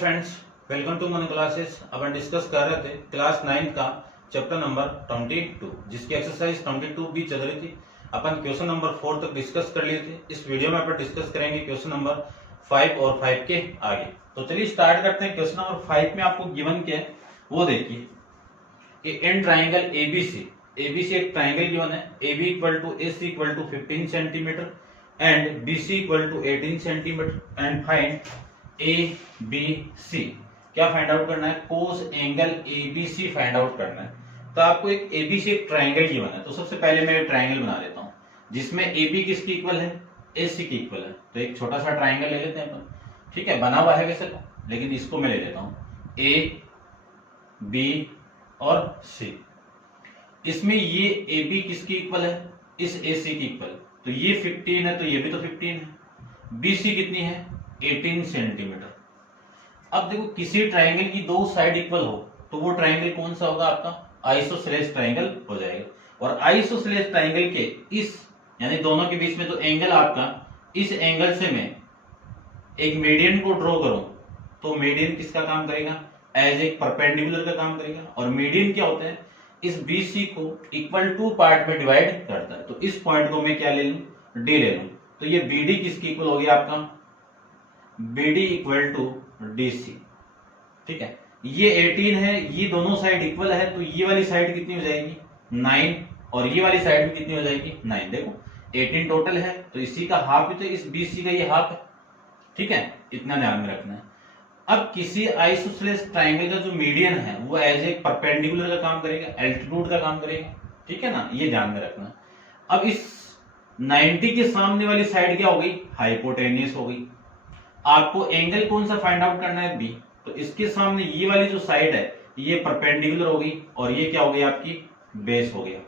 Friends, welcome to मन classes. अपन discuss कर रहे थे क्लास 9 का चैप्टर नंबर 22 जिसकी एक्सरसाइज 22 भी चल रही थी। अपन क्वेश्चन नंबर 4 तक डिस्कस कर लिए थे। इस वीडियो में अपन डिस्कस करेंगे क्वेश्चन नंबर 5 और 5 के आगे। तो चलिए स्टार्ट करते हैं। क्वेश्चन नंबर 5 में आपको गिवन क्या है वो देखिए कि इन ट्राइंगल एबीसी एक ट्राइंगल गिवन है। AB equal to AC equal to 15 centimetre and BC equal to 18 centimetre and find ABC। क्या फाइंड आउट करना है? Cos angle ABC find out करना है। तो आपको एक ABC एक ट्राइंगल गिवन है। तो सबसे पहले मैं ट्राइंगल बना देता हूं जिसमें AB किसकी इक्वल है? AC की इक्वल है। तो एक छोटा सा ट्राइंगल ले लेते हैं अपन। ठीक है, बना हुआ है वैसे लेकिन इसको मैं ले लेता हूं A B और C। इसमें ये AB किसकी इक्वल है? इस AC की इक्वल। तो ये 15 है तो ये भी तो 15 है। BC कितनी है? 18 सेंटीमीटर। अब देखो किसी ट्राइंगल की दो साइड इक्वल हो तो वो ट्राइंगल कौन सा होगा? आपका आइसोसेलेस ट्राइंगल हो जाएगा। और आइसोसेलेस ट्राइंगल के इस यानी दोनों के बीच में तो एंगल आपका, इस एंगल से मैं एक मीडियन को ड्रॉ करूं तो मीडियन किसका काम करेगा? एज एक परपेंडिकुलर का काम करेगा। और मीडियन क्या होता है? इस BC को इक्वल टू पार्ट में डिवाइड करता है। तो इस पॉइंट को मैं क्या ले लूं? D ले लूं। तो ये BD किसकी इक्वल हो गया? आपका BD इक्वल टू DC। ठीक है, ये 18 है, ये दोनों साइड इक्वल है तो ये वाली साइड कितनी हो जाएगी? 9 और ये वाली साइड भी कितनी हो जाएगी? 9। देखो 18 टोटल है तो इसी का हाफ भी तो इस BC का ये हाफ है। ठीक है, इतना ध्यान में रखना है। अब किसी आइसोसेलेस ट्राइंगल का जो मीडियन है वो एज एक परपेंडिकुलर का काम करेगा, एल्टीट्यूड का काम करेगा। ठीक है ना, ये ध्यान में रखना। अब इस 90 के सामने वाली साइड क्या हो गई? हाइपोटेनियस हो गई। आपको एंगल कौन सा फाइंड आउट करना है? B। तो इसके सामने ये वाली जो साइड है ये परपेंडिकुलर हो गई और ये क्या हो गई? आपकी बेस हो गया।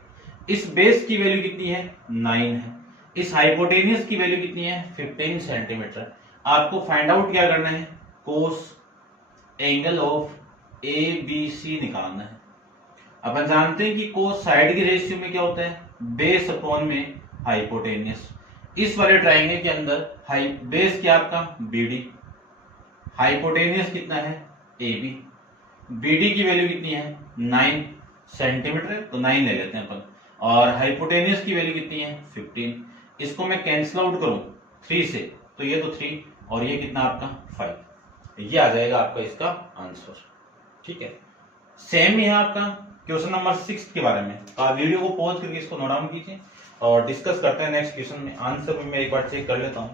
इस बेस की वैल्यू कितनी है? 9 है। इस हाइपोटेनियस की वैल्यू कितनी है? 15 सेंटीमीटर। आपको फाइंड आउट क्या करना है? कोस एंगल ऑफ ABC निकालना है। अपन जानते हैं कि कोस साइड की रेशियो में क्या होता है? बेस अपॉन में हाइपोटेनियस। इस वाले ट्राइंगल के अंदर बेस क्या आपका? BD, हाइपोटेनियस कितना है? AB। BD की वैल्यू कितनी है? 9 सेंटीमीटर है तो 9 ले लेते हैं अपन। और हाइपोटेनियस की वैल्यू कितनी है? 15। इसको मैं कैंसिल आउट करूं 3 से तो ये तो 3 और ये कितना आपका? 5। ये आ जाएगा आपका इसका आंसर। ठीक है, सेम ही है आपका क्वेश्चन नंबर 6 के बारे में। आप वीडियो को पॉज करके इसको नोट डाउन कीजिए और डिस्कस करते हैं नेक्स्ट क्वेश्चन में। आंसर भी मैं एक बार चेक कर लेता हूं।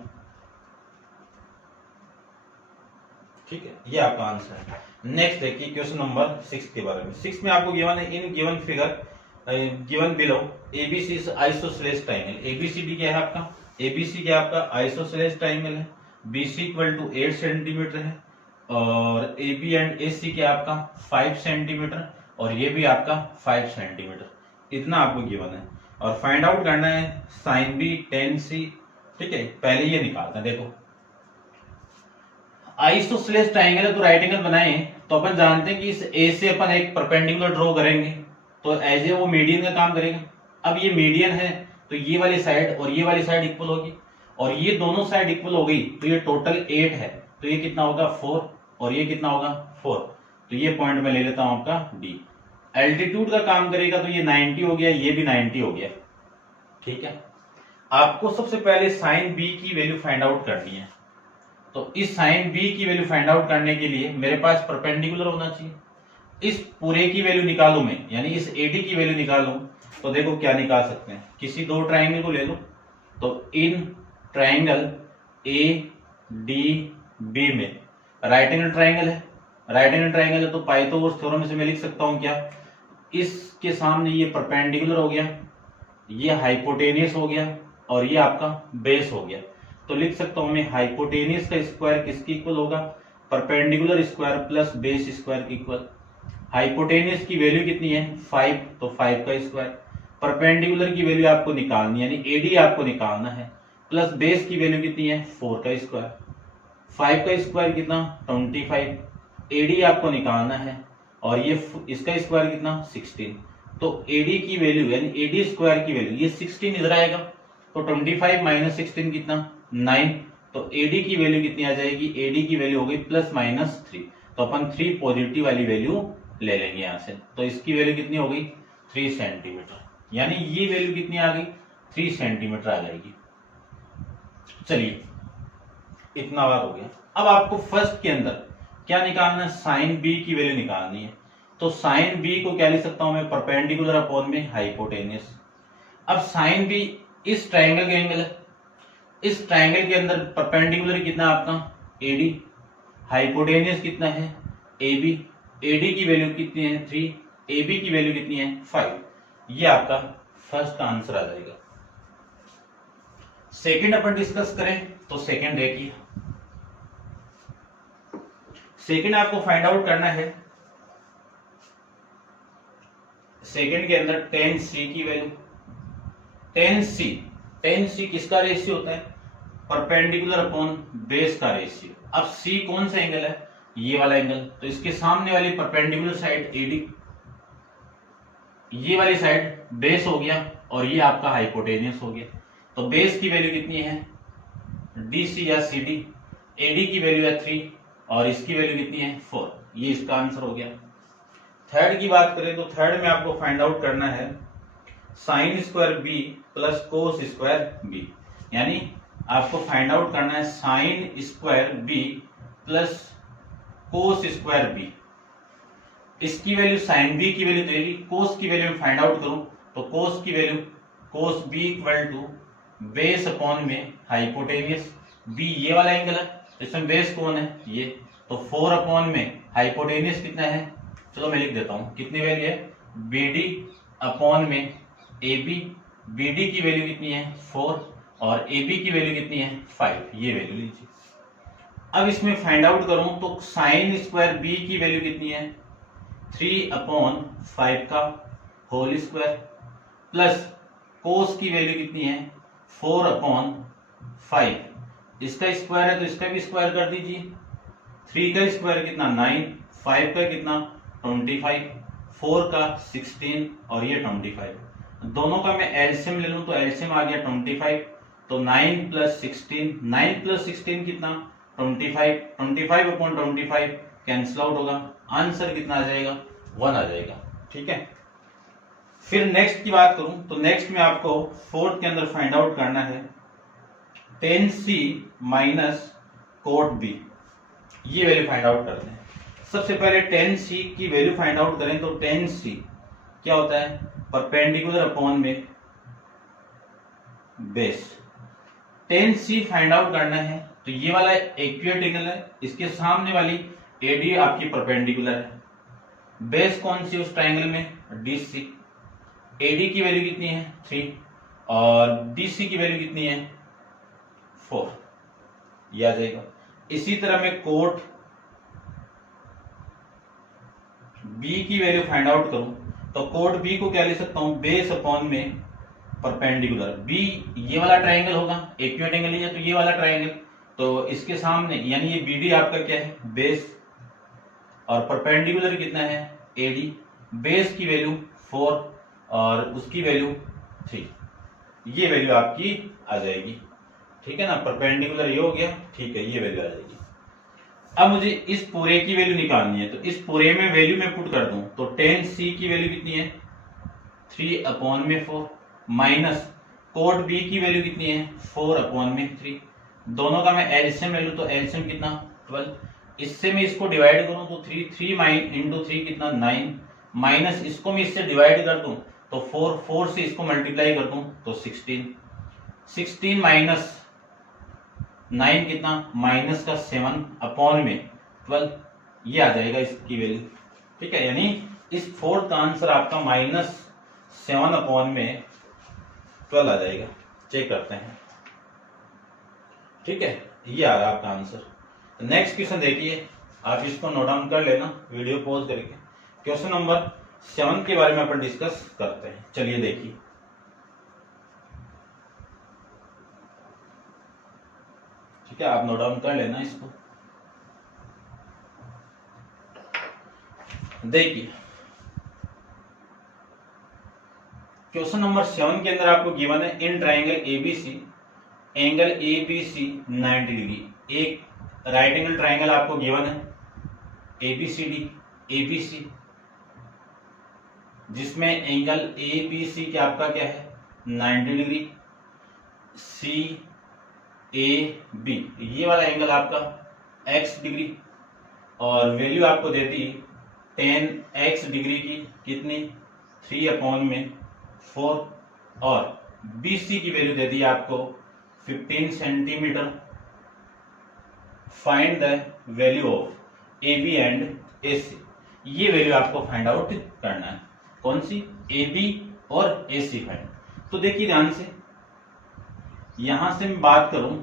ठीक है, ये आपका आंसर है। नेक्स्ट देखिए क्वेश्चन नंबर 6 के बारे में। 6 में आपको गिवन है in given figure given below ABC is isosceles triangle. ABCD क्या है आपका? ABC क्या आपका? आइसोसेलेस ट्राइंगल है। BC इक्वल टू 8 सेंटीमीटर है और AB एंड AC क्या आपका? 5 सेंटीमीटर और ये भी आपका 5 सेंटीमीटर। इतना आपको गिवन है और फाइंड आउट करना है sin B tan C। ठीक है, पहले ये निकालते हैं। देखो आइसोसेलेस ट्राइंगल है तो राइट एंगल बनाए तो अपन जानते हैं कि इस A से अपन एक परपेंडिकुलर ड्रॉ करेंगे तो एज ए वो मीडियन का काम करेगा। अब ये मीडियन है तो ये वाली साइड और ये वाली साइड इक्वल होगी और ये दोनों साइड इक्वल हो गई तो ये टोटल 8 है तो ये कितना होगा? 4 और ये कितना होगा? 4। तो ये पॉइंट में ले लेता हूं आपका D। एल्टीट्यूड का काम करेगा तो ये 90 हो गया, ये भी 90 हो गया। ठीक है, आपको सबसे पहले साइन B की वैल्यू फाइंड आउट करनी है। तो इस साइन B की वैल्यू फाइंड आउट करने के लिए मेरे पास परपेंडिकुलर होना चाहिए। इस पूरे की वैल्यू निकालूं मैं, यानी इस AD की वैल्यू निकालूं तो देखो क्या निकाल सकते हैं। किसी दो ट्राइंगल को ले लो तो इन ट्राइंगल ADB में राइट एंगल ट्राइंगल है। राइट एंगल ट्राइंगल है तो पाइथागोरस थ्योरम से मैं लिख सकता हूं क्या? इसके सामने ये परपेंडिकुलर हो गया, ये हाइपोटेनियस हो गया और ये आपका बेस हो गया। तो लिख सकता हूं मैं हाइपोटेनियस का स्क्वायर किसकी इक्वल होगा? Perpendicular square plus base square की इक्वल। हाइपोटेनियस की वैल्यू कितनी है? 5 तो 5 का स्क्वायर। परपेंडिकुलर की वैल्यू आपको निकालनी यानी AD आपको निकालना है प्लस बेस की वैल्यू कितनी है? 4 का स्क्वायर। 5 का स्क्वायर कितना? 25। AD आपको निकालना है और ये इसका स्क्वायर कितना? 16। तो AD की वैल्यू यानी AD स्क्वायर की वैल्यू ये 16 इधर आएगा तो 25 माइनस 16 कितना? 9 तो एडी की वैल्यू कितनी आ जाएगी, एडी की वैल्यू हो गई ±3, तो अपन 3 पॉजिटिव वाली वैल्यू ले लेंगे यहां से। तो इसकी वैल्यू कितनी हो गई 3 सेंटीमीटर, यानी ये वैल्यू कितनी आ गई 3 सेंटीमीटर आ जाएगी। चलिए इतना बार हो गया। अब आपको फर्स्ट के अंदर क्या निकालना है, साइन बी की वैल्यू निकालनी है। तो साइन बी को क्या लिख सकता हूं मैं, परपेंडिकुलर अपॉन में हाइपोटेनियस। अब साइन बी इस ट्राइंगल के एंगल है, इस ट्राइंगल के अंदर परपेंडिकुलर कितना आपका एडी, हाइपोटेनियस कितना है एबी, एडी की वैल्यू कितनी है 3, एबी की वैल्यू कितनी है 5। ये आपका फर्स्ट का आंसर आ जाएगा। सेकंड अपन डिस्कस करें तो सेकंड देखिए, सेकंड आपको फाइंड आउट करना है, सेकंड के अंदर tan c की वैल्यू, tan c किसका रेशियो होता है, परपेंडिकुलर अपॉन बेस का रेशियो। अब c कौन सा एंगल है, ये वाला एंगल, तो इसके सामने वाली परपेंडिकुलर साइड एडी, ये वाली साइड बेस हो गया और ये आपका हाइपोटेनियस हो गया। तो बेस की वैल्यू कितनी है DC या CD, AD की वैल्यू है 3 और इसकी वैल्यू कितनी है 4। ये इसका आंसर हो गया। थर्ड की बात करें तो थर्ड में आपको फाइंड आउट करना है sine square B plus cos square B, यानी आपको फाइंड आउट करना है sine square B plus cos square B. इसकी वैल्यू साइन बी की वैल्यू देगी, कोस की वैल्यू में फाइंड आउट करूं तो कोस की value cos B equal to base upon में हाइपोटेनियस, बी ये वाला एंगल है, इसमें बेस कौन है ये, तो 4 अपॉन में हाइपोटेनियस कितना है, चलो मैं लिख देता हूं कितनी वैल्यू है, BD अपॉन में AB, BD की वैल्यू कितनी है 4 और AB की वैल्यू कितनी है 5, ये वैल्यू लीजिए। अब इसमें फाइंड आउट करूं तो साइन स्क्वायर बी की वैल्यू कितनी है 3 अपॉन 5 का होल स्क्वायर प्लस कोस की वैल्यू कितनी है 4 अपॉन 5, इसका स्क्वायर है तो इसका भी स्क्वायर कर दीजिए, 3 का स्क्वायर कितना 9, 5 का कितना 25, 4 का 16 और ये 25। दोनों का मैं एलसीएम ले लूं तो एलसीएम आ गया 25, तो 9 प्लस 16, 9 प्लस 16 कितना 25, 25 अपॉन 25 कैंसिल आउट होगा, आंसर कितना आ जाएगा 1 आ जाएगा। ठीक है, फिर नेक्स्ट की बात करूं तो नेक्स्ट में आपको फोर्थ के अंदर फाइंड आउट करना है tan c minus cot b, ये वैल्यू फाइंड आउट करते हैं। सबसे पहले tan c की वैल्यू फाइंड आउट करें तो tan c क्या होता है, परपेंडिकुलर अपॉन में base. tan c find out करना है तो ये वाला एक्यूरेट एंगल है, इसके सामने वाली AD आपकी परपेंडिकुलर है, बेस कौन सी उस ट्राइंगल में DC, AD की वैल्यू कितनी है 3 और DC की वैल्यू कितनी है 4, ये आ जाएगा। इसी तरह मैं कोट B की वैल्यू फाइंड आउट करूं तो कोट B को क्या लिख सकता हूं, बेस अपॉन में परपेंडिकुलर, B ये वाला ट्राइंगल होगा, एक्यूरेट एंगल है तो ये वाला ट्राइंगल, तो इसके सामने यानी ये BD आपका क्या है बेस और परपेंडिकुलर कितना है AD, बेस की वैल्यू 4 और उसकी वैल्यू 3, ये वैल्यू आपकी आ जाएगी। ठीक है ना, परपेंडिकुलर ये हो गया, ठीक है, ये वैल्यू आ जाएगी। अब मुझे इस पूरे की वैल्यू निकालनी है तो इस पूरे में वैल्यू मैं पुट कर दूं तो tan c की वैल्यू कितनी है 3 अपॉन में 4 माइनस कोट b की वैल्यू कितनी है 4 अपॉन में 3, दोनों का मैं एलसीएम ले लूं तो एलसीएम कितना 12, इससे मैं इसको डिवाइड करूं तो 3 इंटू 3 कितना 9, माइनस इसको मैं इससे डिवाइड कर दूं तो 4 से इसको मल्टीप्लाई कर दूं तो 16 माइनस 9 कितना माइनस का 7 अपॉन में 12, ये आ जाएगा इसकी वैल्यू। ठीक है, यानी इस फोर्थ का आंसर आपका -7 अपॉन में 12 आ जाएगा। चेक करते हैं। ठीक है, ये आ रहा आपका आंसर। नेक्स्ट क्वेश्चन देखिए, आप इसको नोट डाउन कर लेना वीडियो पॉज करके। क्वेश्चन नंबर 7 के बारे में अपन डिस्कस करते हैं। चलिए देखिए, ठीक है, आप नोट डाउन कर लेना इसको। देखिए, क्वेश्चन नंबर 7 के अंदर आपको गिवन है in triangle ABC angle A B C 90 degree. एक राइट एंगल ट्राइंगल आपको गिवन है ABCD जिसमें एंगल ABC क्या आपका क्या है 90 डिग्री, CAB ये वाला एंगल आपका x डिग्री, और वैल्यू आपको दे दी 10x डिग्री की कितनी 3/4, और BC की वैल्यू दे दी आपको 15 centimetre. Find the value of AB and AC, ये वैल्यू आपको फाइंड आउट करना है। कौन सी AB और AC फाइंड। तो देखिए ध्यान से, यहां से मैं बात करूं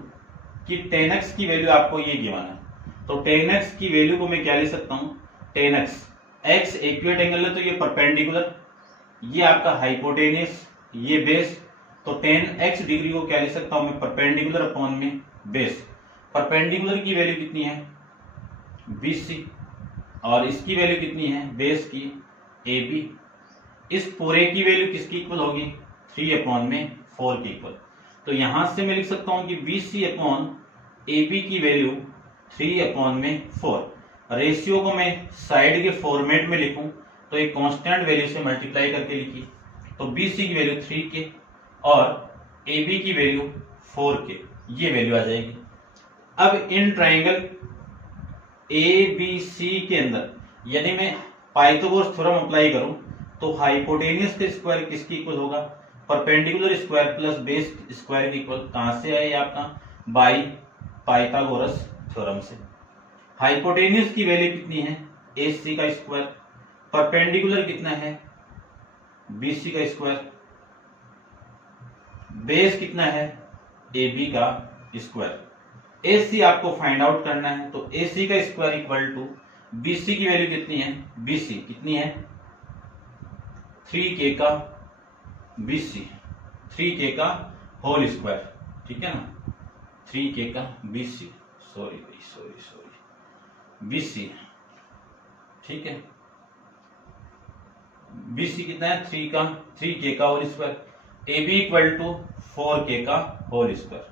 कि 10x की वैल्यू आपको ये गिवन है, तो 10x की वैल्यू को मैं क्या ले सकता हूं 10x, x एक्यूरेट एंगल है तो ये परपेंडिकुलर, ये आपका हाइपोटेनियस, ये बेस, तो 10x डिग्री को क्या ले सकता हूं मैं परपेंडिकुलर अपॉन में बेस। परपेंडिकुलर की वैल्यू कितनी है BC और इसकी वैल्यू कितनी है बेस की AB। इस पूरे की वैल्यू किसकी इक्वल होगी 3/4 की इक्वल। तो यहां से मैं लिख सकता हूं कि BC/AB की वैल्यू 3/4। रेशियो को मैं साइड के फॉर्मेट में लिखूं तो एक कांस्टेंट वैल्यू से मल्टीप्लाई करके लिखी, तो BC की वैल्यू 3K और AB की वैल्यू 4K, ये वैल्यू आ जाएगी। अब इन ट्राइंगल ABC के अंदर यदि मैं पाइथागोरस थ्योरम अप्लाई करूं तो हाइपोटेनियस का स्क्वायर किसकी इक्वल होगा perpendicular square plus base square की इक्वल। कहां से आया आपका बाय पाइथागोरस थ्योरम से। हाइपोटेनियस की वैल्यू कितनी है AC का स्क्वायर, परपेंडिकुलर कितना है BC का स्क्वायर, बेस कितना है AB का स्क्वायर। AC आपको फाइंड आउट करना है, तो AC का स्क्वायर इक्वल टू BC की वैल्यू कितनी है BC कितनी है 3K का BC, 3K का होल स्क्वायर, ठीक है ना 3K का BC, सॉरी BC, ठीक है BC कितना है 3K का whole square, AB equal to 4K का होल स्क्वायर।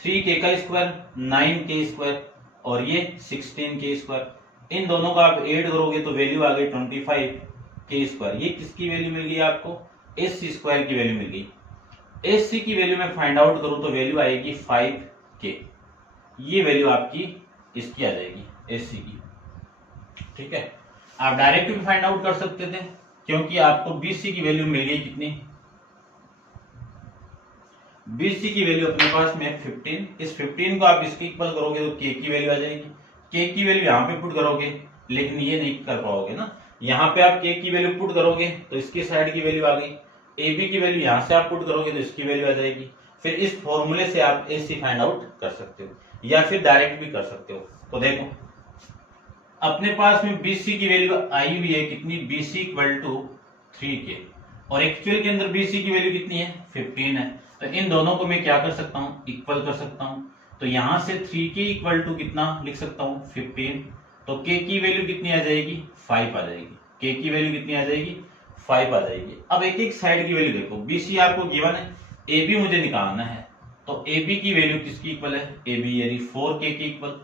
3K का स्क्वायर 9K स्क्वायर और ये 16K स्क्वायर, इन दोनों का आप ऐड करोगे तो वैल्यू आ गई 25K स्क्वायर। ये किसकी वैल्यू मिल गई आपको AC स्क्वायर की वैल्यू मिल गई। AC की वैल्यू में फाइंड आउट करूं तो वैल्यू आएगी 5K, ये वैल्यू आपकी इसकी आ जाएगी AC की, ठीक है। आप डायरेक्ट भी फाइंड आउट कर सकते थे क्योंकि आपको BC की वैल्यू मिल गई कितनी BC की वैल्यू अपने पास में 15, इस 15 को आप इसके इक्वल करोगे तो K की वैल्यू आ जाएगी। K की वैल्यू यहाँ पे पुट करोगे, लेकिन ये नहीं कर पाओगे ना, यहाँ पे आप K की वैल्यू पुट करोगे तो इसकी साइड की वैल्यू आ गई, AB की वैल्यू यहाँ से आप पुट करोगे तो इसकी वैल्यू आ जाएगी। फिर इस फॉर्मूले से आप AC फाइंड आउट कर सकते हो या फिर डायरेक्ट भी कर सकते हो। तो देखो अपने पास में BC की वैल्यू आई हुई है कितनी BC इक्वल टू 3K और एक्चुअल के अंदर BC की वैल्यू कितनी है 15 है, तो इन दोनों को मैं क्या कर सकता हूँ इक्वल कर सकता हूँ। तो यहां से 3K इक्वल टू कितना लिख सकता हूँ 15, तो K की वैल्यू कितनी आ जाएगी 5 आ जाएगी, K की वैल्यू कितनी आ जाएगी 5 आ जाएगी। अब एक एक साइड की वैल्यू देखो, BC आपको गिवन है, AB मुझे निकालना है, तो AB की वैल्यू किसकी इक्वल है AB यानी 4K की इक्वल,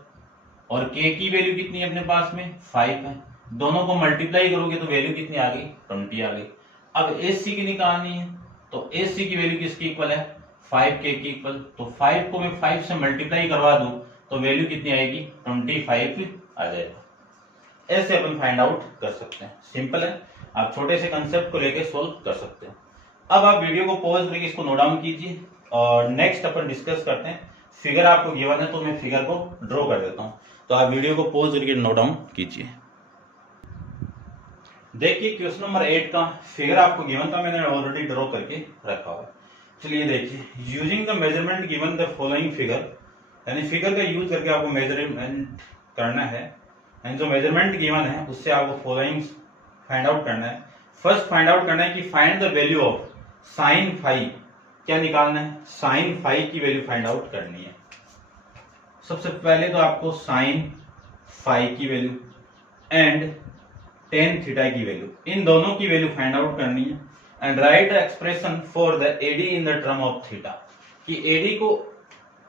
और K की वैल्यू कितनी है अपने पास में 5 है, दोनों को मल्टीप्लाई करोगे तो वैल्यू कितनी आ गई 20 आ गई। अब AC की निकालनी है, तो AC की वैल्यू किसकी इक्वल है 5K की इक्वल, तो 5 को मैं 5 से मल्टीप्लाई करवा दूं तो वैल्यू कितनी आएगी 25 आ जाएगा। ऐसे अपन फाइंड आउट कर सकते हैं, सिंपल है, आप छोटे से कंसेप्ट को लेके सोल्व कर सकते हैं। अब आप वीडियो को पॉज करके इसको नोट डाउन कीजिए और नेक्स्ट अपन डिस्कस करते हैं। फिगर आपको गिवन है तो मैं फिगर को ड्रॉ कर देता हूं, तो आप वीडियो को पॉज करके नोट डाउन कीजिए। देखिए क्वेश्चन नंबर 8 का फिगर आपको गिवन था, मैंने ऑलरेडी ड्रॉ करके रखा हुआ है। चलिए देखिए, using the measurement given the following figure, यानी फिगर का यूज करके आपको मेजरमेंट करना है, यानी जो मेजरमेंट गिवन है उससे आपको फॉलोइंग फाइंड आउट करना है। फर्स्ट फाइंड आउट करना है कि find the value of sine phi, क्या निकालना है साइन फाई की वैल्यू फाइंड आउट करनी है। सबसे पहले तो आपको साइन फाई की वैल्यू एंड टेन थीटा की वैल्यू, इन दोनों की वैल्यू फाइंड आउट करनी है and write expression for the AD in the term of theta, कि एडी को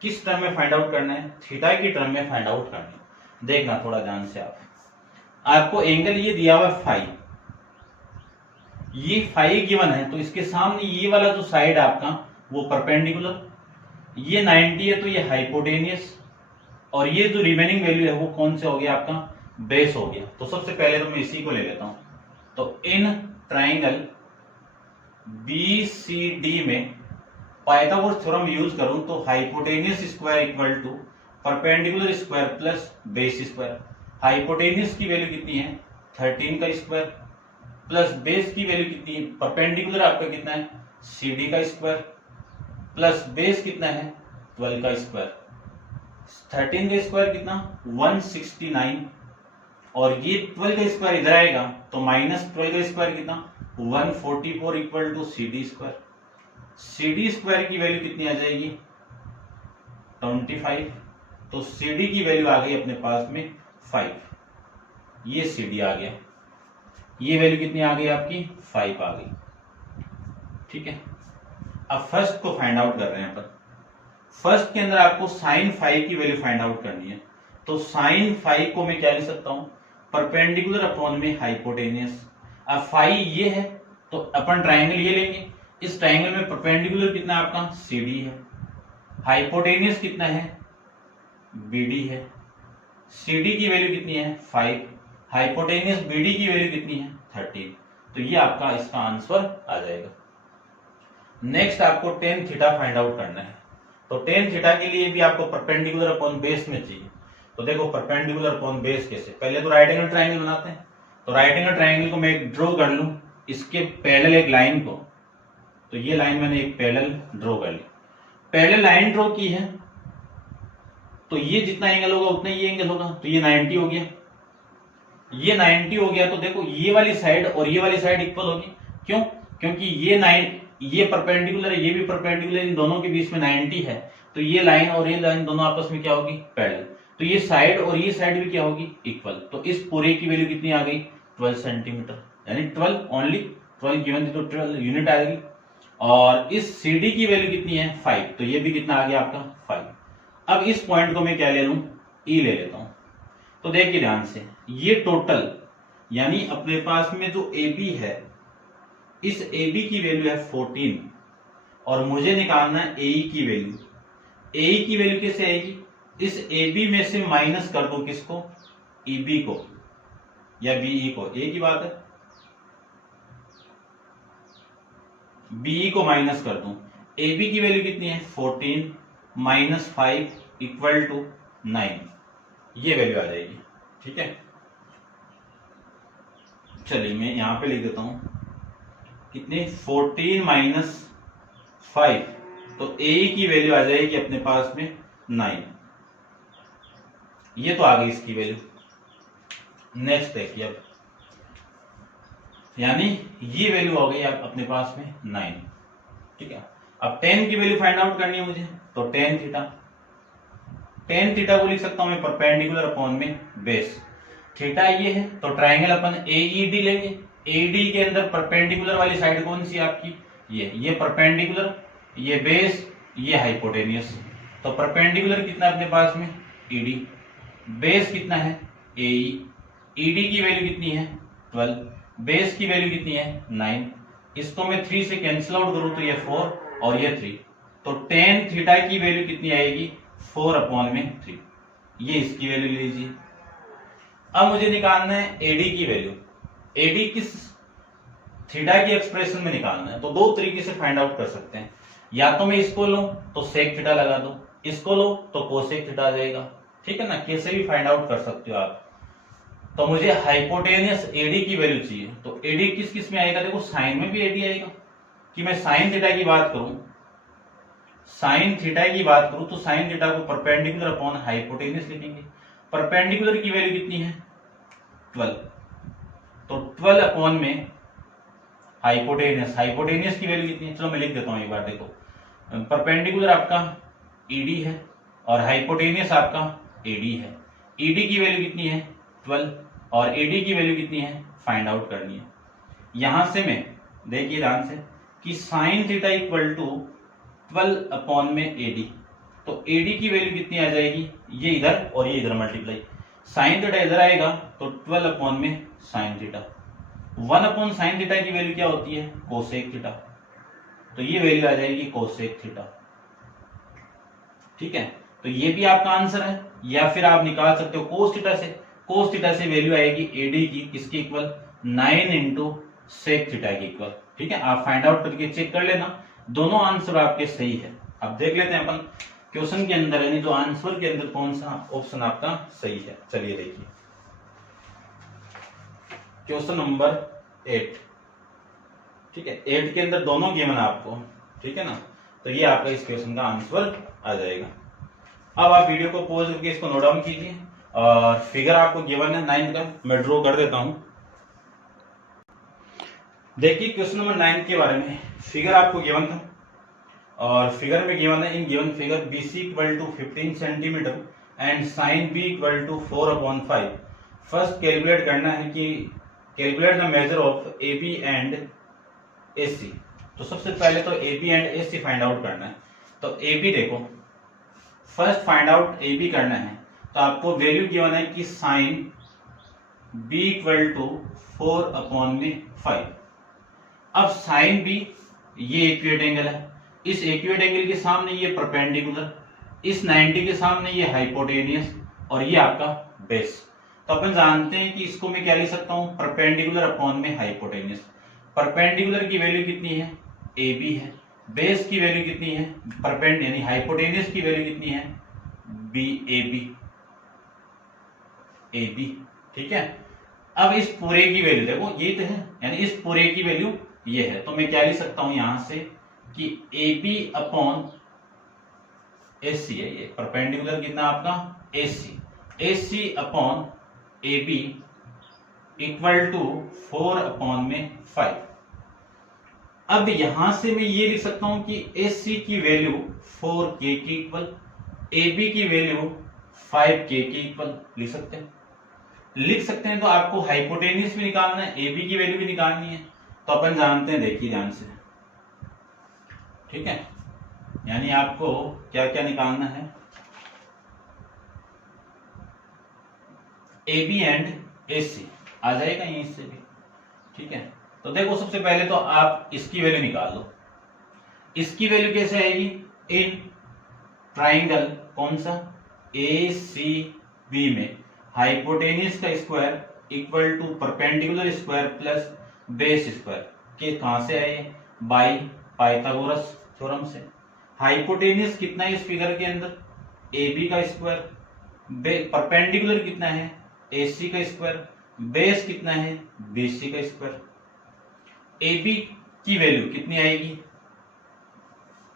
किस टर्म में फाइंड आउट करना है, थीटा की टर्म में फाइंड आउट करना है। देखना थोड़ा ध्यान से आपको एंगल ये दिया हुआ है फाई, ये फाई गिवन है, तो इसके सामने ये वाला जो साइड आपका वो परपेंडिकुलर, ये 90 है तो ये हाइपोटेनियस, और ये जो रिमेनिंग वैल्यू है वो कौन से हो गया आपका, बेस हो गया। तो सबसे पहले तो मैं इसी को ले लेता हूं। तो इन ट्राइंगल BCD में पाइथागोरस थ्योरम यूज करूं तो hypotenuse square equal to perpendicular square plus base square. Hypotenuse की वैल्यू कितनी है 13 का स्क्वायर, प्लस बेस की वैल्यू कितनी है, परपेंडिकुलर आपका कितना है CD का स्क्वायर, प्लस बेस कितना है 12 का स्क्वायर। 13 का स्क्वायर कितना 169, और ये 12 का स्क्वायर इधर आएगा तो माइनस 12 का स्क्वायर कितना 144 equal to CD square. CD square की वैल्यू कितनी आ जाएगी 25, तो CD की वैल्यू आ गई अपने पास में 5, ये CD आ गया, ये वैल्यू कितनी आ गई आपकी 5 आ गई। ठीक है, अब फर्स्ट को फाइंड आउट कर रहे हैं अपन। फर्स्ट के अंदर आपको साइन 5 की वैल्यू फाइंड आउट करनी है, तो साइन 5 को मैं क्या लिख सकता हूं परपेंडिकुलर अपॉन में हाइपोटेनियस। अब 5 ये है तो अपन ट्राइंगल ये लेंगे, इस ट्राइंगल में परपेंडिकुलर कितना आपका CD है, हाइपोटेनियस कितना है BD है, CD की वैल्यू कितनी है 5, हाइपोटेनियस BD की वैल्यू कितनी है 13, तो ये आपका इसका आंसर आ जाएगा। नेक्स्ट आपको टेन थीटा फाइंड आउट करना है, तो टेन थीटा के लिए भी आपको परपेंडिकुलर अपॉन बेस में चाहिए। तो देखो परपेंडिकुलर अपॉन बेस कैसे, पहले तो राइट एंगल ट्राइंगल बनाते हैं। तो राइट एंगल ट्राइंगल को मैं एक ड्रॉ कर लूं, इसके पैरेलल एक लाइन को, तो ये लाइन मैंने एक पैरेलल ड्रॉ कर ली। पैरेलल लाइन ड्रॉ की है तो ये जितना एंगल होगा उतना ही एंगल होगा, तो ये 90 हो गया, ये 90 हो गया। तो देखो ये वाली साइड और ये वाली साइड इक्वल होगी, क्यों, क्योंकि ये परपेंडिकुलर है, ये भी परपेंडिकुलर, इन दोनों के बीच में 90 है, तो ये लाइन और ये लाइन दोनों आपस में क्या होगी पैरेलल, तो ये साइड और ये साइड भी क्या होगी इक्वल। तो इस पूरे की वैल्यू कितनी आ गई 12 सेंटीमीटर, यानी 12 ओनली 12 गिवन थी तो 12 यूनिट आएगी। और इस CD की वैल्यू कितनी है 5, तो ये भी कितना आ गया आपका 5। अब इस पॉइंट को मैं क्या ले लूं E ले लेता हूं। तो देखिए ध्यान से, ये टोटल यानी अपने पास में जो AB है, इस AB की वैल्यू है 14, और मुझे निकालना है AE की वैल्यू। AE की वैल्यू कैसे आएगी, इस AB में से माइनस कर दूं किसको EB को या BE को, एक ही बात है, BE को माइनस कर दूं। AB की वैल्यू कितनी है 14 माइनस 5 इक्वल टू 9, ये वैल्यू आ जाएगी। ठीक है, चलिए मैं यहां पे लिख देता हूं कितने 14 माइनस 5, तो AE की वैल्यू आ जाएगी अपने पास में 9, ये तो आ गई इसकी वैल्यू। नेक्स्ट देखिए अब, यानी ये वैल्यू हो गई आप अपने पास में 9। ठीक है, अब 10 की वैल्यू फाइंड आउट करनी है मुझे, तो टेन थीटा को लिख सकता हूं मैं परपेंडिकुलर अपॉन में बेस। थीटा ये है तो ट्राइंगल अपन AED लेंगे, AED के अंदर परपेंडिकुलर वाली साइड कौन सी आपकी, ये परपेंडिकुलर, ये बेस, ये हाइपोटेनियस। तो परपेंडिकुलर कितना अपने पास में ED, बेस कितना है AE, ED की वैल्यू कितनी है 12, बेस की वैल्यू कितनी है 9, इसको मैं 3 से कैंसिल आउट करूं तो ये 4 और ये 3, तो टेन थीटा की वैल्यू कितनी आएगी 4 अपॉन में 3, ये इसकी वैल्यू ले लीजिए। अब मुझे निकालना है AD की वैल्यू, AD किस थीटा की एक्सप्रेशन में निकालना है, तो दो तरीके से फाइंड आउट कर सकते हैं, या तो मैं इसको लूं तो सेक थीटा लगा दो, इसको लो तो कोसेक थीटा आ जाएगा। ठीक है ना, कैसे भी फाइंड आउट कर सकते हो आप। तो मुझे हाइपोटेनियस AD की वैल्यू चाहिए, तो AD किस किस में आएगा, देखो साइन में भी AD आएगा, कि मैं साइन थीटा की बात करूं, साइन थीटा की बात करूं तो साइन थीटा को परपेंडिकुलर अपॉन हाइपोटेनियस लिखेंगे। परपेंडिकुलर की वैल्यू कितनी है 12, तो 12 अपॉन में हाइपोटेनियस की वैल्यू कितनी है, चलो मैं लिख देता हूं एक बार। देखो परपेंडिकुलर आपका ED है और हाइपोटेनियस आपका AD है, ED की वैल्यू कितनी है 12 और AD की वैल्यू कितनी है फाइंड आउट करनी है। यहां से मैं देखिए ध्यान से कि sine theta equal to 12 upon में AD, तो एडी की वैल्यू कितनी आ जाएगी, ये इधर और ये इधर मल्टीप्लाई, साइन थीटा इधर आएगा तो 12 अपॉन में sine theta, 1 upon sine theta की वैल्यू क्या होती है, कोसेक थीटा, तो ये वैल्यू आ जाएगी कोसेक थीटा। ठीक है, तो ये भी आपका आंसर है। या फिर आप निकाल सकते हो कोस थीटा से, कोस थीटा से वैल्यू आएगी एडी की किसके इक्वल, 9 इंटू सेक थीटा के इक्वल। ठीक है, आप फाइंड आउट करके चेक कर लेना, दोनों आंसर आपके सही है। अब देख लेते हैं अपन क्वेश्चन के अंदर यानी जो आंसर के अंदर कौन सा ऑप्शन आपका सही है। चलिए देखिए क्वेश्चन नंबर 8। ठीक है, 8 के अंदर दोनों गिवन है आपको, ठीक है ना, तो ये आपका इस क्वेश्चन का आंसर आ जाएगा। अब आप वीडियो को पॉज करके इसको नोट डाउन कीजिए और फिगर आपको गिवन है 9 का, मैं ड्रॉ कर देता हूं। देखिए क्वेश्चन नंबर 9 के बारे में फिगर आपको गिवन था और फिगर में गिवन है, in given figure BC equal to 15 centimetre and sine B equal to 4/5। First calculate करना है कि calculate the measure of AB and AC। तो सबसे पहले तो AB and AC find out करना है। तो AB देखो, फर्स्ट फाइंड आउट AB करना है, तो आपको वैल्यू गिवन है कि साइन B इक्वल टू 4/5। अब साइन B ये इक्वेट एंगल है, इस इक्वेट एंगल के सामने ये परपेंडिकुलर, इस 90 के सामने ये हाइपोटेनियस और ये आपका बेस। तो अपन जानते हैं कि इसको मैं क्या लिख सकता हूं, परपेंडिकुलर अपॉन में हाइपोटेनियस। परपेंडिकुलर की वैल्यू कितनी है, AB है, बेस की वैल्यू कितनी है, परपेंड यानी हाइपोटेनियस की वैल्यू कितनी है, AB। ठीक है, अब इस पूरे की वैल्यू देखो, ये तो है यानी इस पूरे की वैल्यू ये है, तो मैं क्या लिख सकता हूं यहां से कि AB अपॉन AC है, ये परपेंडिकुलर कितना आपका AC upon AB equal to 4/5। अब यहां से मैं ये लिख सकता हूं कि AC की वैल्यू 4K के इक्वल, AB की वैल्यू 5K के इक्वल लिख सकते हैं। तो आपको हाइपोटेनियस भी निकालना है, AB की वैल्यू भी निकालनी है, तो अपन जानते हैं, देखिए ध्यान से। ठीक है, यानी आपको क्या क्या निकालना है, AB एंड AC आ जाएगा यहीं से भी। ठीक है, तो देखो सबसे पहले तो आप इसकी वैल्यू निकाल लो। इसकी वैल्यू कैसे आएगी, इन ट्राइंगल कौन सा ACB में हाइपोटेनियस का square equal to perpendicular square plus base square के कहां से आए, बाय पाइथागोरस थ्योरम से। हाइपोटेनियस कितना है इस फिगर के अंदर, AB का स्क्वायर, परपेंडिकुलर कितना है AC का स्क्वायर, बेस कितना है BC का स्क्वायर। AB की वैल्यू कितनी आएगी,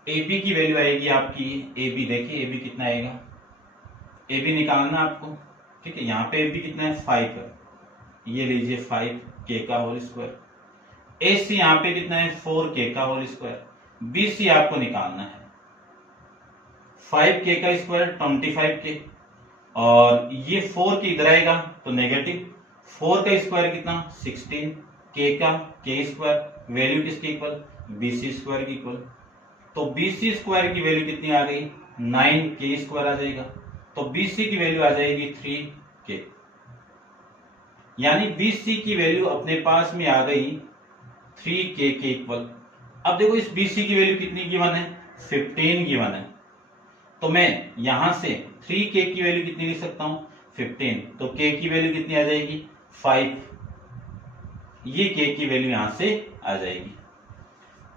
AB की वैल्यू आएगी आपकी, AB देखिए AB कितना आएगा, AB निकालना आपको। ठीक है, यहाँ पे AB कितना है 5 है, ये लीजिए 5K का होल स्क्वायर। AC यहाँ पे कितना है 4K का होल स्क्वायर। BC आपको निकालना है 5K का स्क्वायर 25K, और ये 4K इधर आएगा तो नेगेटिव, 4 का स्क्वायर कितना 16, K का K स्क्वायर वैल्यू किसके इक्वल, BC स्क्वायर की इक्वल। तो BC स्क्वायर की वैल्यू कितनी आ गई, 9K स्क्वायर आ जाएगा, तो BC की वैल्यू आ जाएगी 3K, यानी BC की वैल्यू अपने पास में आ गई 3K के इक्वल। अब देखो इस BC की वैल्यू कितनी गिवन है, 15 गिवन है, तो मैं यहां से 3K की वैल्यू कितनी लिख सकता हूं 15, तो K की वैल्यू कितनी आ जाएगी 5, ये K की वैल्यू यहां से आ जाएगी।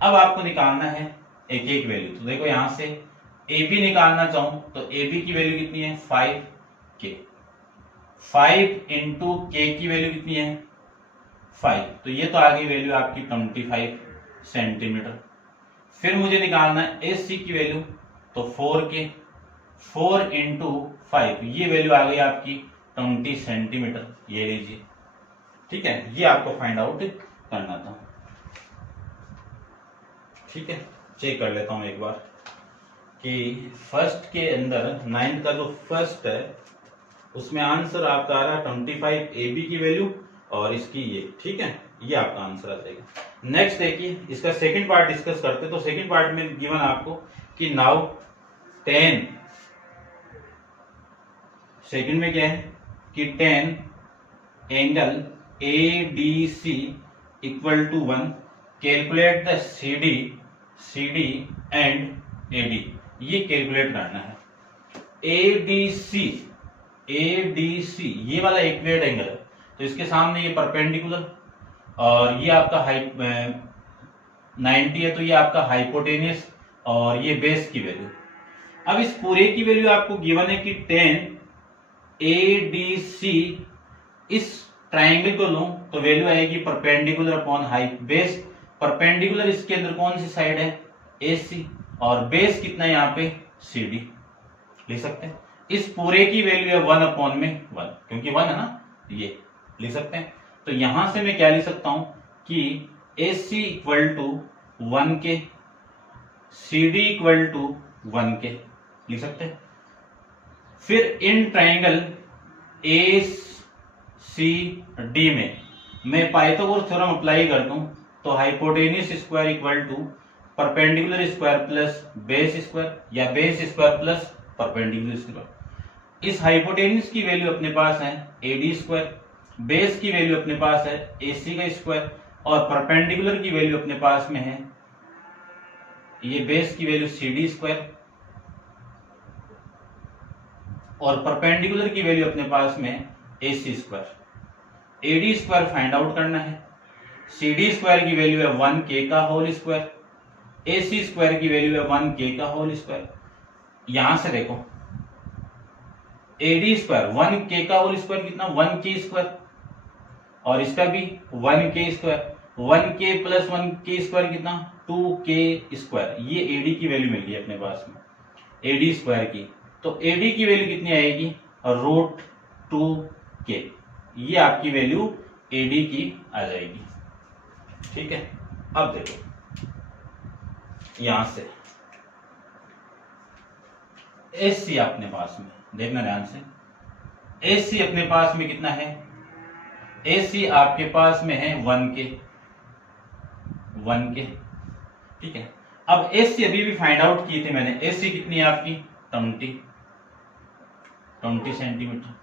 अब आपको निकालना है एक एक वैल्यू, तो देखो यहां से AB निकालना चाहूं तो AB की वैल्यू कितनी है 5K, 5 इंटू K की वैल्यू कितनी है 5, तो ये तो आ गई वैल्यू आपकी 25 सेंटीमीटर। फिर मुझे निकालना है AC की वैल्यू, तो 4K, 4 इंटू 5, ये वैल्यू आ गई आपकी 20 सेंटीमीटर, ये लीजिए। ठीक है, ये आपको फाइंड आउट करना था। ठीक है, चेक कर लेता हूं एक बार कि फर्स्ट के अंदर 9 का जो फर्स्ट है उसमें आंसर आपका आ रहा है 25 AB की वैल्यू और इसकी ये। ठीक है, ये आपका आंसर आ जाएगा। नेक्स्ट देखिए, इसका सेकंड पार्ट डिस्कस करते, तो सेकंड पार्ट में गिवन आपको कि नाउ 10 सेकंड में क्या है कि tan angle ADC equal to 1, calculate the CD and AD, ये कैलकुलेट करना है। ADC ये वाला इक्वेट एंगल है, तो इसके सामने ये परपेंडिकुलर और ये आपका 90 है, तो ये आपका हाइपोटेनियस और ये बेस की वैल्यू। अब इस पूरे की वैल्यू आपको गिवन है कि 10 ADC, इस ट्राइंगल को लूं तो वैल्यू आएगी perpendicular upon height base. Perpendicular इसके अंदर कौन सी साइड है, AC, और बेस कितना है यहाँ पे CD, लिख सकते हैं। इस पूरे की वैल्यू है 1 अपॉन में 1, क्योंकि 1 है ना, ये लिख सकते हैं। तो यहां से मैं क्या लिख सकता हूं कि AC इक्वल टू 1 के, CD इक्वल टू 1 के, लिख सकते हैं। फिर इन ट्राइंगल ACD में मैं पाइथागोरस थ्योरम अप्लाई कर दूं तो hypotenuse square equal to perpendicular square plus base square, या base square plus perpendicular square. इस हाइपोटेनियस की वैल्यू अपने पास है AD स्क्वायर, बेस की वैल्यू अपने पास है AC का स्क्वायर, और परपेंडिकुलर की वैल्यू अपने पास में है ये बेस की वैल्यू CD स्क्वायर, और परपेंडिकुलर की वैल्यू अपने पास में AC square. AD square find out करना है, CD स्क्वायर की वैल्यू है 1K का होल स्क्वायर, AC स्क्वायर की वैल्यू है 1K का होल स्क्वायर। यहां से देखो AD स्क्वायर 1K का होल स्क्वायर कितना, 1K स्क्वायर, और इसका भी 1K square, 1K plus 1K square कितना, 2K स्क्वायर। ये AD की वैल्यू मिल गई अपने पास में AD स्क्वायर की। तो AD की वैल्यू कितनी आएगी, √2K, ये आपकी वैल्यू AD की आ जाएगी। ठीक है, अब देखो यहां से AC अपने पास में, देखना ध्यान से, AC अपने पास में कितना है, AC आपके पास में है 1K, ठीक है। अब AC अभी भी फाइंड आउट की थी मैंने, AC कितनी है आपकी 20 सेंटीमीटर।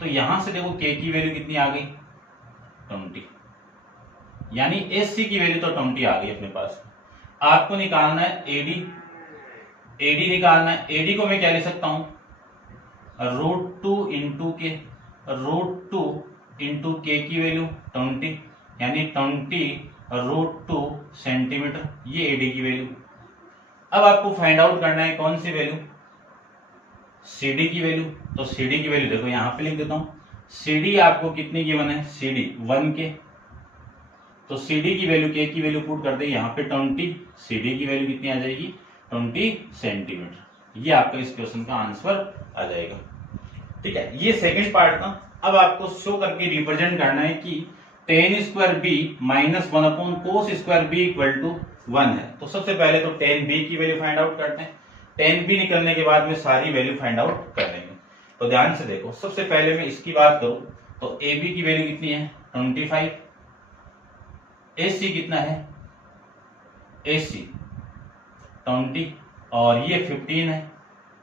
तो यहां से देखो K की वैल्यू कितनी आ गई 20, यानी AC की वैल्यू तो 20 आ गई अपने पास। आपको निकालना है AD निकालना है। AD को मैं क्या लिख सकता हूं, √2 इंटू के, √2 इंटू के की वैल्यू 20, यानी 20 √2 सेंटीमीटर, ये AD की वैल्यू। अब आपको फाइंड आउट करना है कौन सी वैल्यू, CD की वैल्यू। तो CD की वैल्यू देखो यहां पे लिख देता हूं, CD आपको कितनी गिवन है, CD 1K, तो CD की वैल्यू K की वैल्यू पुट कर दे यहाँ पे 20, CD की वैल्यू कितनी आ जाएगी 20 सेंटीमीटर। ये आपका इस क्वेश्चन का आंसर आ जाएगा। ठीक है, ये सेकंड पार्ट था। अब आपको शो करके रिप्रेजेंट करना है कि tan square b minus 1 upon cos square b equal to 1 है। तो सबसे पहले तो tan b की वैल्यू फाइंड आउट करते हैं। tan b निकलने के बाद में सारी वैल्यू फाइंड आउट कर लेंगे। तो ध्यान से देखो, सबसे पहले मैं इसकी बात करूं तो AB की वैल्यू कितनी है 25, AC कितना है, AC 20 और ये 15 है।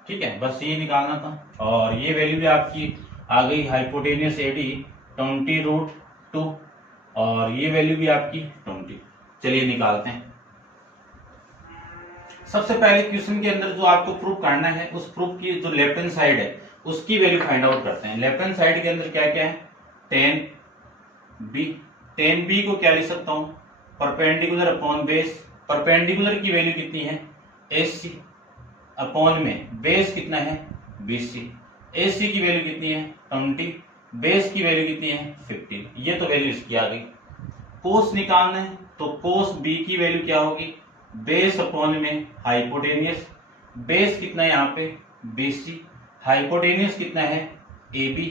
ठीक है, बस ये निकालना था। और ये वैल्यू भी आपकी आ गई हाइपोटेनियस AD 20 √2 और ये वैल्यू भी आपकी 20। चलिए निकालते हैं। सबसे पहले क्वेश्चन के अंदर जो आपको प्रूफ करना है, उस प्रूफ की जो लेफ्ट हैंड साइड है उसकी वैल्यू फाइंड आउट करते हैं। लेफ्ट हैंड साइड के अंदर क्या क्या है, tan b को क्या लिख सकता हूं, परपेंडिकुलर अपॉन बेस। परपेंडिकुलर की वैल्यू कितनी है AC अपॉन में बेस कितना है BC। AC की वैल्यू कितनी है 20, बेस की वैल्यू कितनी है 15। ये तो वैल्यू इसकी आ गई। कोस निकालना है तो कोस B की वैल्यू क्या होगी, बेस अपॉन में हाइपोटेनियस। बेस कितना है यहाँ पे BC, हाइपोटेनियस कितना है AB।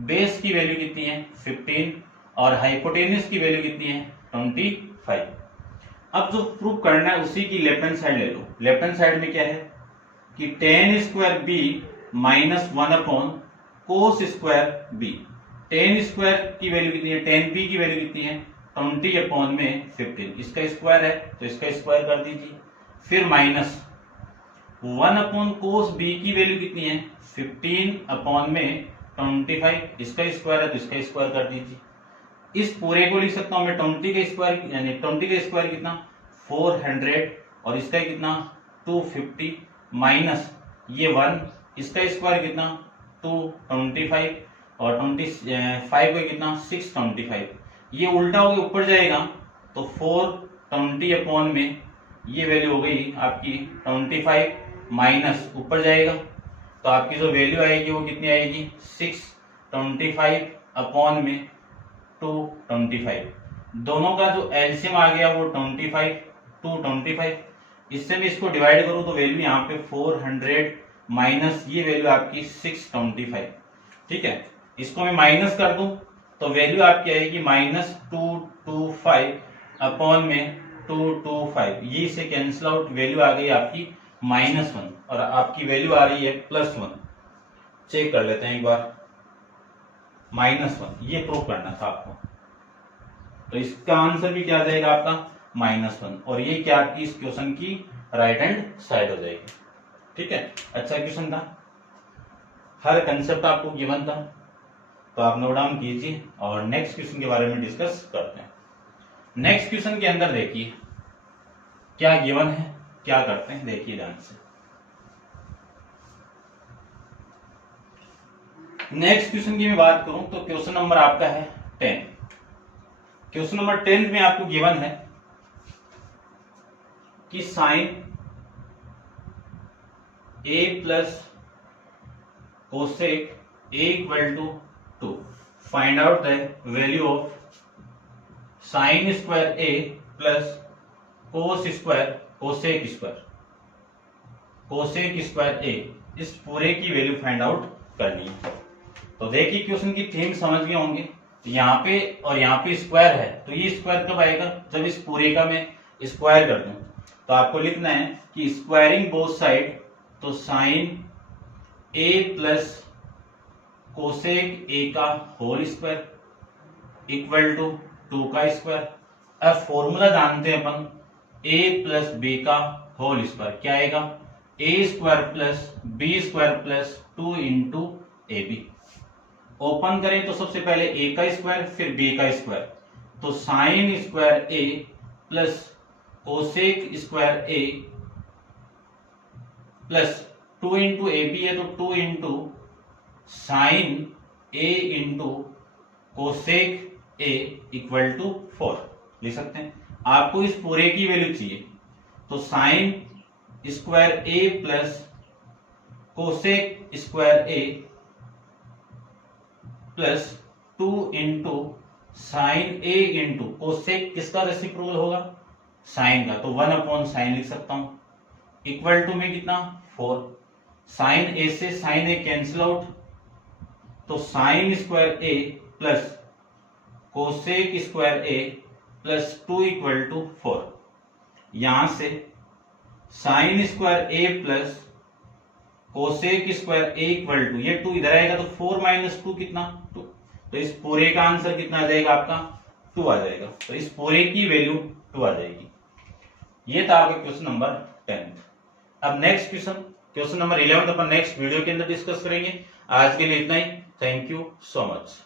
बेस की वैल्यू कितनी है 15 और हाइपोटेनियस की वैल्यू कितनी है 25। अब जो प्रूफ करना है उसी की लेफ्ट हैंड साइड ले लो। लेफ्ट हैंड साइड में क्या है कि tan square b minus 1 upon cos square b। tan square की वैल्यू कितनी है, tan b की वैल्यू कितनी है 20 अपॉन में 15। इसका स्क्वायर है तो इसका स्क्वायर कर दीजिए, फिर माइनस 1 अपॉन कोस बी की वैल्यू कितनी है 15 अपॉन में 25, इसका स्क्वायर है तो इसका स्क्वायर कर दीजिए। इस पूरे को लिख सकता हूं मैं 20 का स्क्वायर, यानी 20 का स्क्वायर कितना 400 और इसका कितना 250 माइनस ये 1, इसका स्क्वायर कितना 225 और 25 का कितना 625, ये उल्टा होकर ऊपर जाएगा तो 420 अपॉन में ये वैल्यू हो गई आपकी 25 माइनस ऊपर जाएगा तो आपकी जो वैल्यू आएगी वो कितनी आएगी 625 अपॉन में 225। दोनों का जो एलसीएम आ गया वो 25 225, इससे मैं इसको डिवाइड करूं तो वैल्यू यहाँ पे 400 माइनस ये वैल्यू आपकी 625। ठीक है, इसको मैं माइनस कर दूं तो वैल्यू आपकी आएगी -225 अपॉन में 225, ये से कैंसिल आउट, वैल्यू आ गई आपकी -1 और आपकी वैल्यू आ रही है +1। चेक कर लेते हैं एक बार, -1 ये प्रूव करना था आपको, तो इसका आंसर भी क्या आ जाएगा आपका -1 और ये क्या आपकी इस क्वेश्चन की राइट हैंड साइड हो जाएगी। ठीक है, अच्छा क्वेश्चन था, हर कंसेप्ट आपको गिवन था तो आप नोट डाउन कीजिए और नेक्स्ट क्वेश्चन के बारे में डिस्कस करते हैं। नेक्स्ट क्वेश्चन के अंदर देखिए क्या गिवन है, क्या करते हैं, देखिए ध्यान से। नेक्स्ट क्वेश्चन की मैं बात करूं तो क्वेश्चन नंबर आपका है 10। क्वेश्चन नंबर 10 में आपको गिवन है कि sine a plus cosec a equal to 2, find out the value of sine square a plus cos square cosec square a, इस पूरे की वैल्यू फाइंड आउट करनी है। तो देखिए क्वेश्चन की थीम समझ गए होंगे, यहाँ पे और यहाँ पे स्क्वायर है तो ये स्क्वायर कब आएगा जब इस पूरे का मैं स्क्वायर कर दूं। तो आपको लिखना है कि स्क्वायरिंग बोथ साइड, तो sine a plus cosec a का होल स्क्वायर इक्वल टू 2 का स्क्वायर। अब फॉर्मूला जानते हैं अपन a प्लस b का होल स्क्वायर, क्या आएगा a square plus b square plus 2 into a b. Open करें तो सबसे पहले a का स्क्वायर फिर b का स्क्वायर, तो sine square a plus cosec square a plus 2 into a b है तो 2 into sine a into cosec a equal to 4 लिख सकते हैं। आपको इस पूरे की वैल्यू चाहिए तो sine square a plus cosec square a plus 2 into sine a into cosec किसका रेसिप्रोकल होगा साइन का, तो 1 अपॉन साइन लिख सकता हूं इक्वल टू में कितना 4। साइन a से साइन a कैंसिल आउट, तो sine square a plus cosec square a plus 2 equal to 4। यहां से sine square a plus cosec square a equal to, ये 2 इधर आएगा तो 4 माइनस 2 कितना 2, तो इस पूरे का आंसर कितना आ जाएगा आपका 2 आ जाएगा, तो इस पूरे की वैल्यू 2 आ जाएगी। ये था आपका क्वेश्चन नंबर 10। अब नेक्स्ट क्वेश्चन नंबर 11 अपन नेक्स्ट वीडियो के अंदर डिस्कस करेंगे। आज के लिए इतना ही, थैंक यू सो मच।